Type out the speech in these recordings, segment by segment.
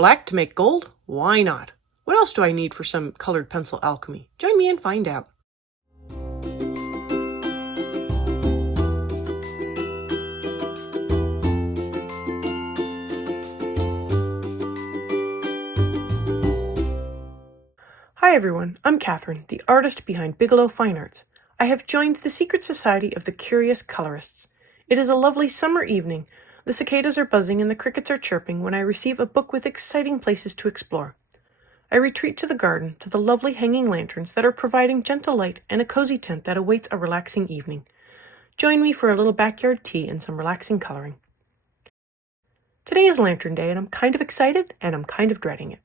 Black to make gold? Why not? What else do I need for some colored pencil alchemy? Join me and find out. Hi everyone, I'm Catherine, the artist behind Bigelow Fine Arts. I have joined the secret society of the Curious Colorists. It is a lovely summer evening. The cicadas are buzzing and the crickets are chirping when I receive a book with exciting places to explore. I retreat to the garden, to the lovely hanging lanterns that are providing gentle light and a cozy tent that awaits a relaxing evening. Join me for a little backyard tea and some relaxing coloring. Today is Lantern Day and I'm kind of excited and I'm kind of dreading it.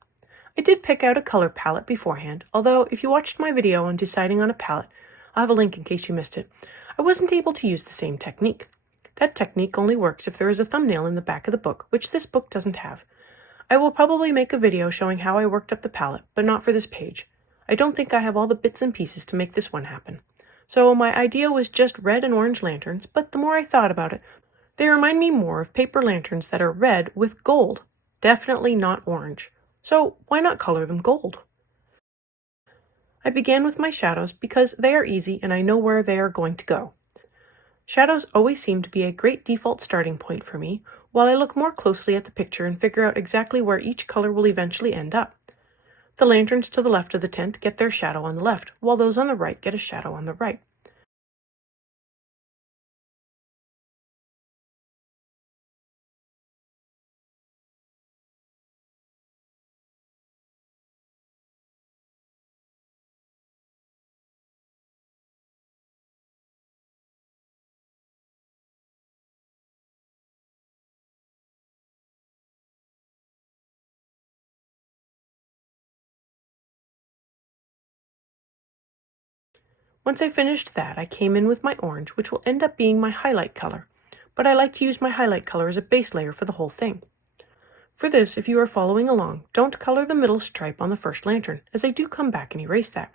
I did pick out a color palette beforehand, although if you watched my video on deciding on a palette, I'll have a link in case you missed it, I wasn't able to use the same technique. That technique only works if there is a thumbnail in the back of the book, which this book doesn't have. I will probably make a video showing how I worked up the palette, but not for this page. I don't think I have all the bits and pieces to make this one happen. So my idea was just red and orange lanterns, but the more I thought about it, they remind me more of paper lanterns that are red with gold. Definitely not orange. So why not color them gold? I began with my shadows because they are easy and I know where they are going to go. Shadows always seem to be a great default starting point for me, while I look more closely at the picture and figure out exactly where each color will eventually end up. The lanterns to the left of the tent get their shadow on the left, while those on the right get a shadow on the right. Once I finished that, I came in with my orange, which will end up being my highlight color, but I like to use my highlight color as a base layer for the whole thing. For this, if you are following along, don't color the middle stripe on the first lantern, as I do come back and erase that.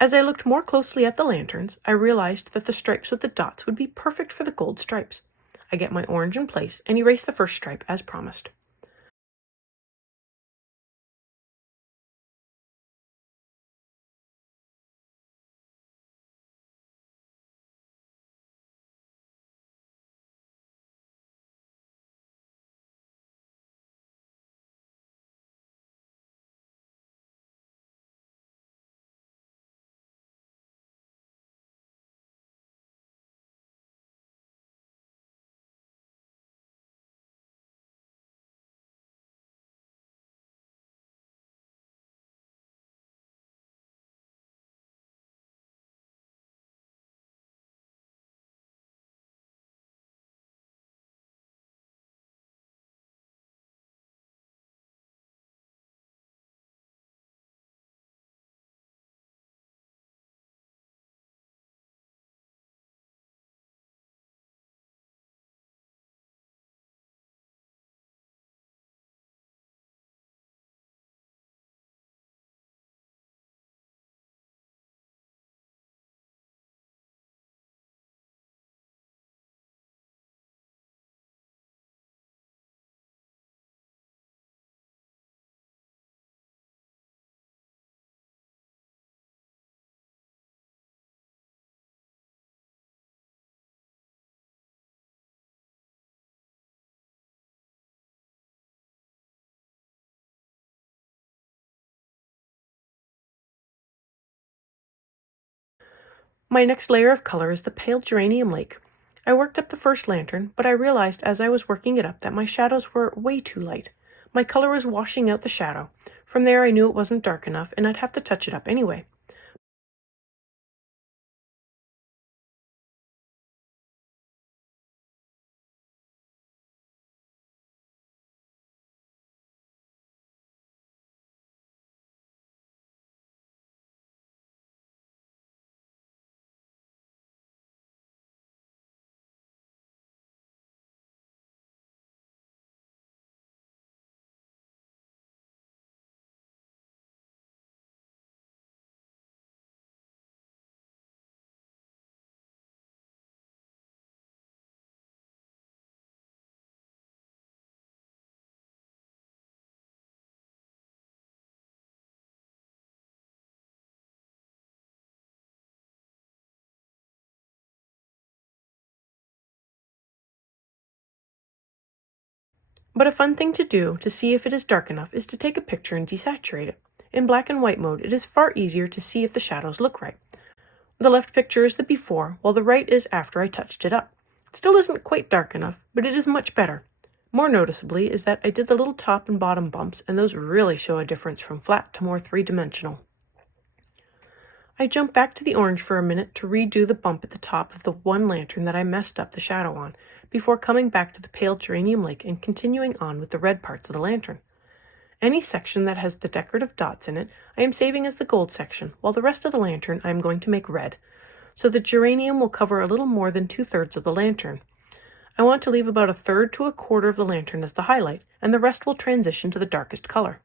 As I looked more closely at the lanterns, I realized that the stripes with the dots would be perfect for the gold stripes. I get my orange in place and erase the first stripe as promised. My next layer of color is the pale geranium lake. I worked up the first lantern, but I realized as I was working it up that my shadows were way too light. My color was washing out the shadow. From there I knew it wasn't dark enough and I'd have to touch it up anyway. But a fun thing to do to see if it is dark enough is to take a picture and desaturate it. In black and white mode, it is far easier to see if the shadows look right. The left picture is the before, while the right is after I touched it up. It still isn't quite dark enough, but it is much better. More noticeably is that I did the little top and bottom bumps, and those really show a difference from flat to more three-dimensional. I jump back to the orange for a minute to redo the bump at the top of the one lantern that I messed up the shadow on, before coming back to the pale geranium lake and continuing on with the red parts of the lantern. Any section that has the decorative dots in it, I am saving as the gold section, while the rest of the lantern I am going to make red, so the geranium will cover a little more than 2/3 of the lantern. I want to leave about 1/3 to 1/4 of the lantern as the highlight, and the rest will transition to the darkest color.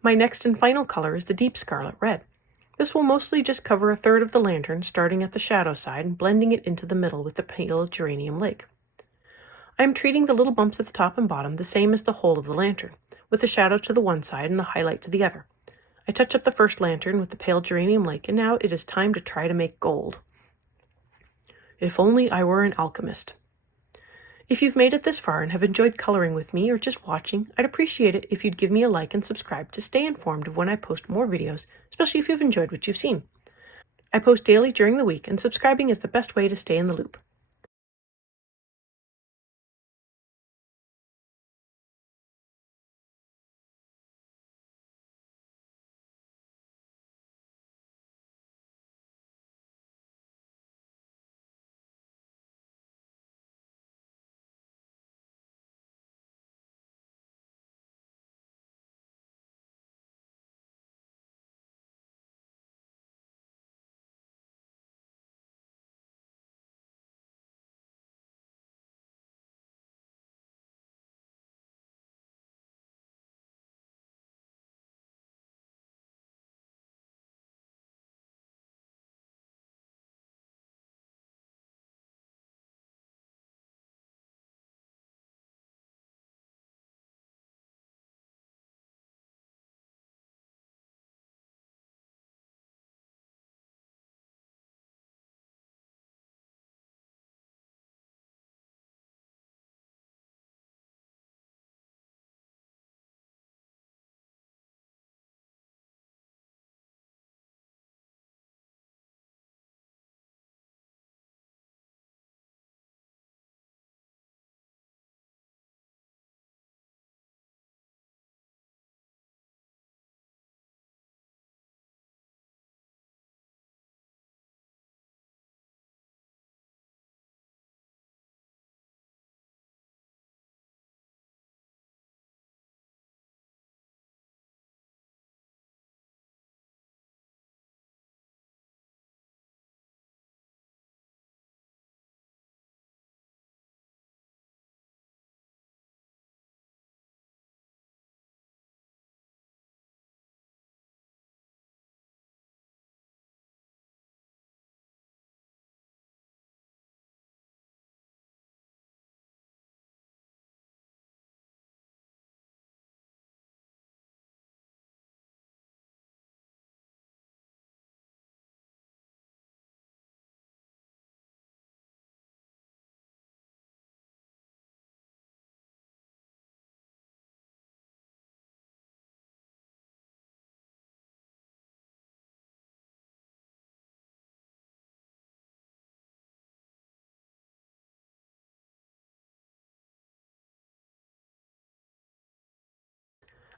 My next and final color is the deep scarlet red. This will mostly just cover 1/3 of the lantern, starting at the shadow side and blending it into the middle with the pale geranium lake. I am treating the little bumps at the top and bottom the same as the whole of the lantern, with the shadow to the one side and the highlight to the other. I touch up the first lantern with the pale geranium lake, and now it is time to try to make gold. If only I were an alchemist. If you've made it this far and have enjoyed coloring with me or just watching, I'd appreciate it if you'd give me a like and subscribe to stay informed of when I post more videos, especially if you've enjoyed what you've seen. I post daily during the week, and subscribing is the best way to stay in the loop.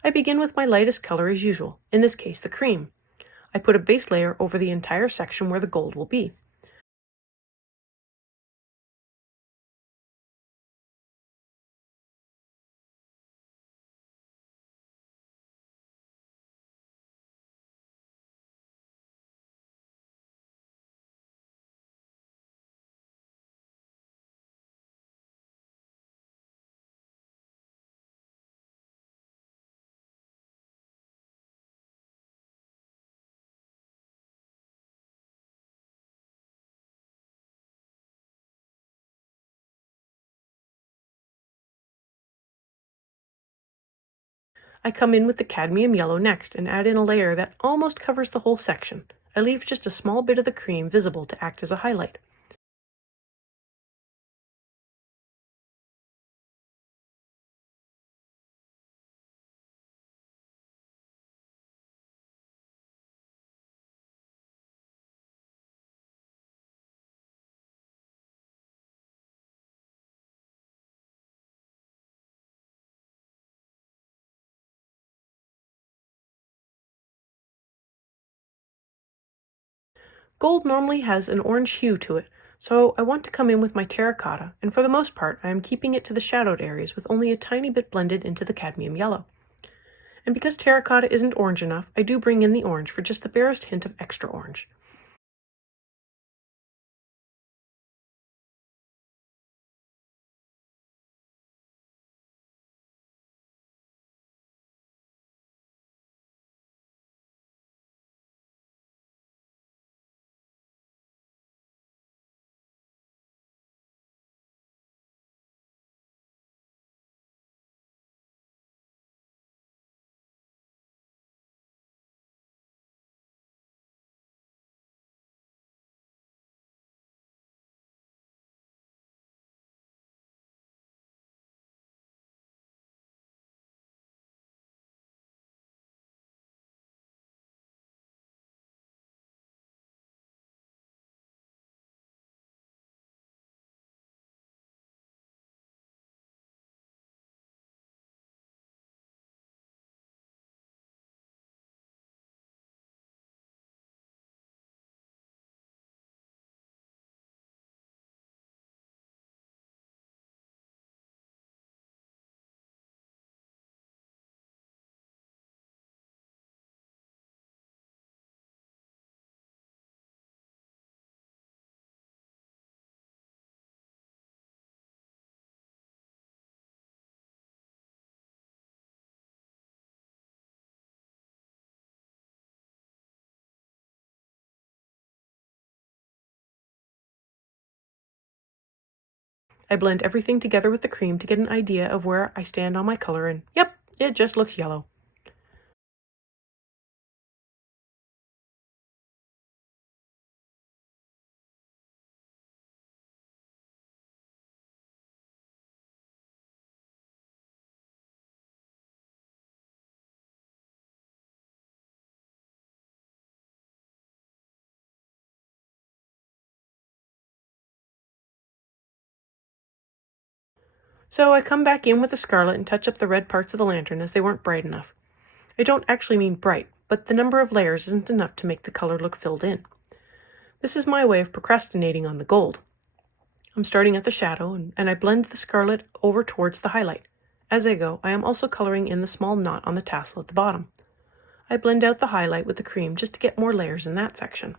I begin with my lightest color as usual, in this case the cream. I put a base layer over the entire section where the gold will be. I come in with the cadmium yellow next and add in a layer that almost covers the whole section. I leave just a small bit of the cream visible to act as a highlight. Gold normally has an orange hue to it, so I want to come in with my terracotta, and for the most part I am keeping it to the shadowed areas with only a tiny bit blended into the cadmium yellow. And because terracotta isn't orange enough, I do bring in the orange for just the barest hint of extra orange. I blend everything together with the cream to get an idea of where I stand on my color, and yep, it just looks yellow. So I come back in with the scarlet and touch up the red parts of the lantern as they weren't bright enough. I don't actually mean bright, but the number of layers isn't enough to make the color look filled in. This is my way of procrastinating on the gold. I'm starting at the shadow, and I blend the scarlet over towards the highlight. As I go, I am also coloring in the small knot on the tassel at the bottom. I blend out the highlight with the cream just to get more layers in that section.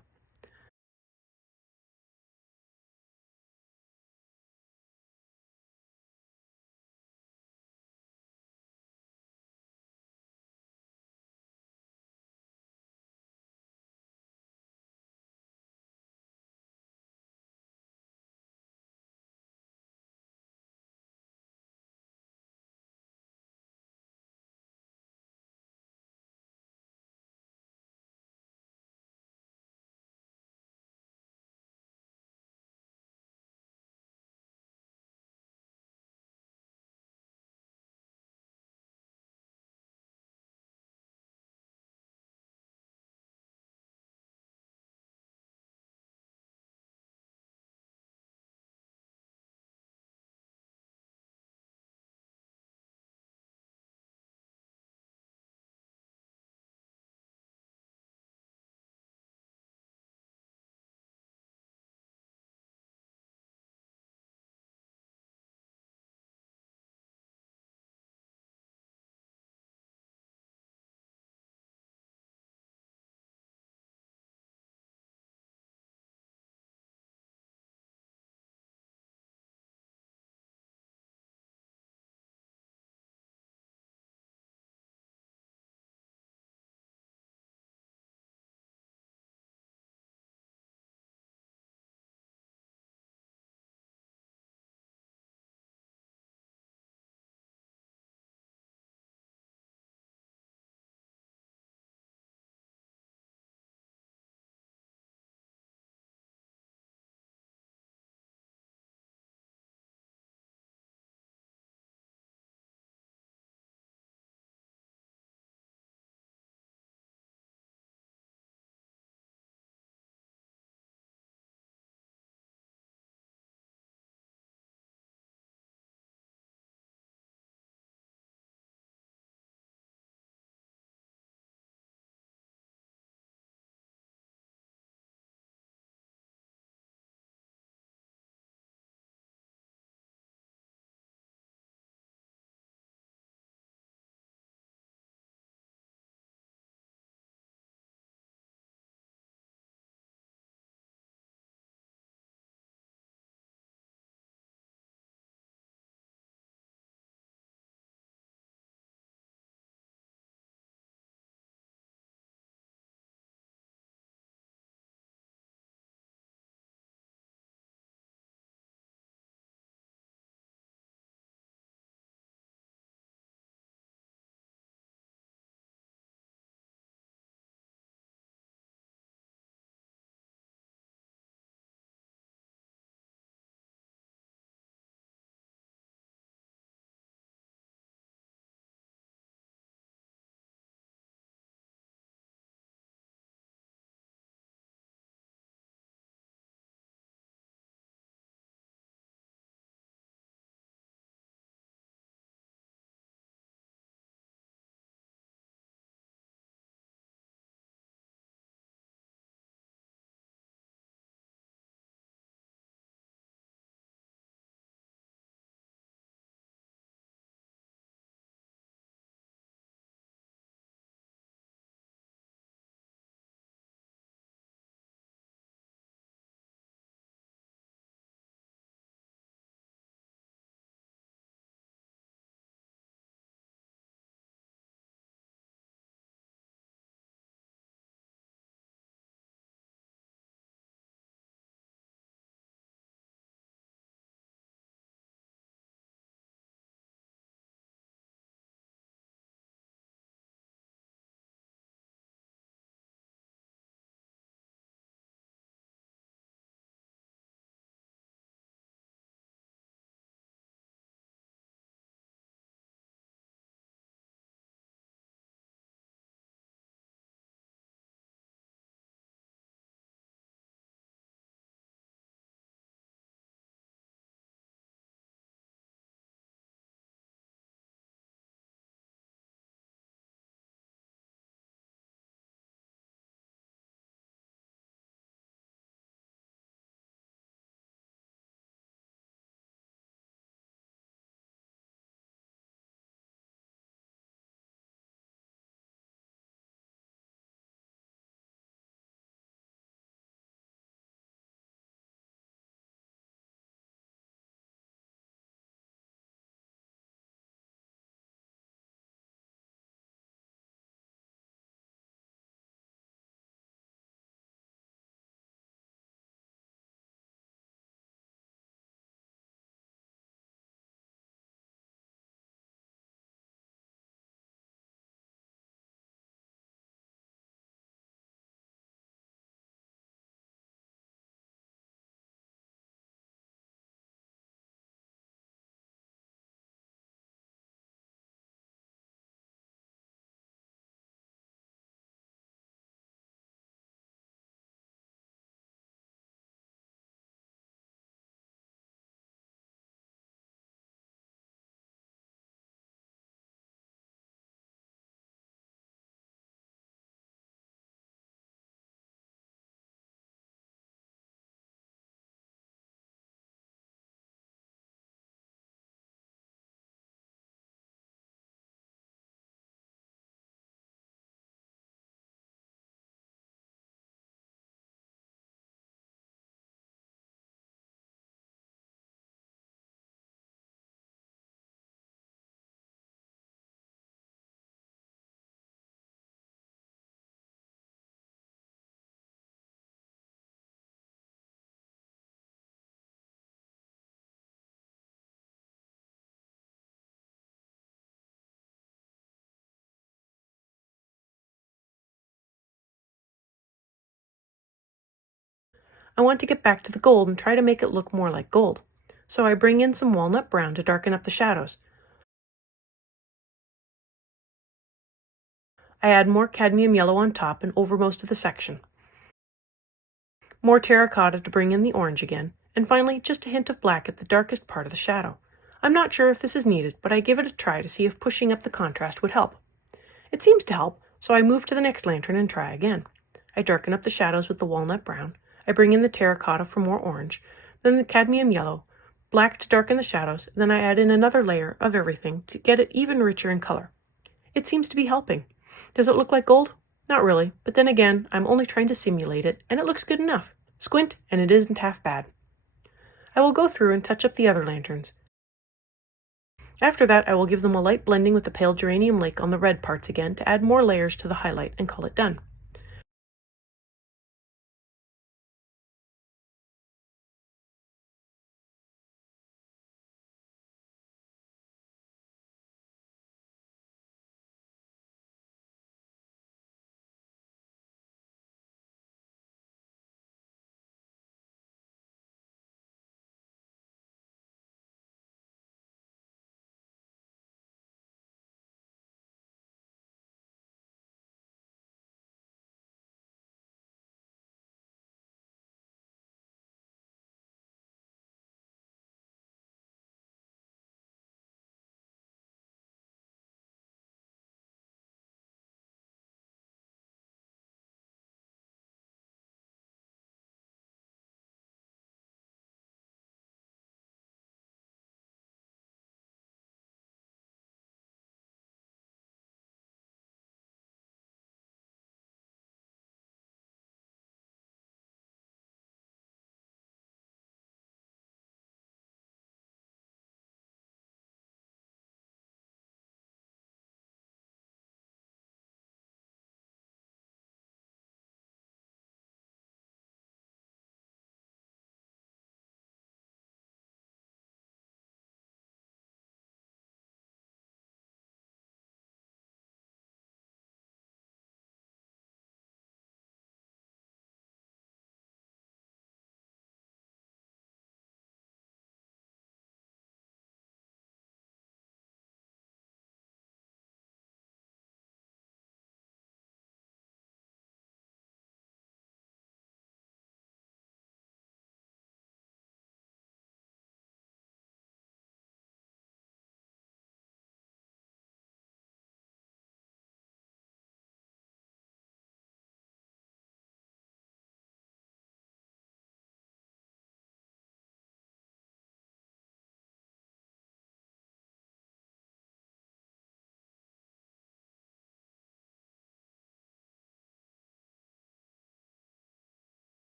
I want to get back to the gold and try to make it look more like gold. So I bring in some walnut brown to darken up the shadows. I add more cadmium yellow on top and over most of the section. More terracotta to bring in the orange again, and finally just a hint of black at the darkest part of the shadow. I'm not sure if this is needed, but I give it a try to see if pushing up the contrast would help. It seems to help, so I move to the next lantern and try again. I darken up the shadows with the walnut brown. I bring in the terracotta for more orange, then the cadmium yellow, black to darken the shadows, then I add in another layer of everything to get it even richer in color. It seems to be helping. Does it look like gold? Not really, but then again, I'm only trying to simulate it, and it looks good enough. Squint, and it isn't half bad. I will go through and touch up the other lanterns. After that, I will give them a light blending with the pale geranium lake on the red parts again to add more layers to the highlight and call it done.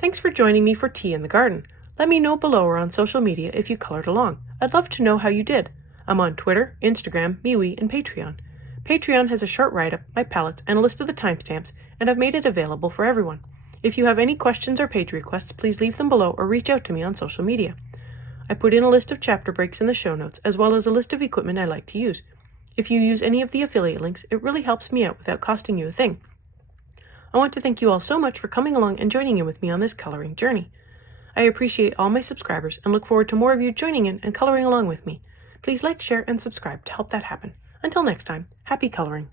Thanks for joining me for tea in the garden. Let me know below or on social media if you colored along. I'd love to know how you did. I'm on Twitter, Instagram, MeWe, and Patreon. Patreon has a short write-up, my palettes, and a list of the timestamps, and I've made it available for everyone. If you have any questions or page requests, please leave them below or reach out to me on social media. I put in a list of chapter breaks in the show notes, as well as a list of equipment I like to use. If you use any of the affiliate links, it really helps me out without costing you a thing. I want to thank you all so much for coming along and joining in with me on this coloring journey. I appreciate all my subscribers and look forward to more of you joining in and coloring along with me. Please like, share, and subscribe to help that happen. Until next time, happy coloring.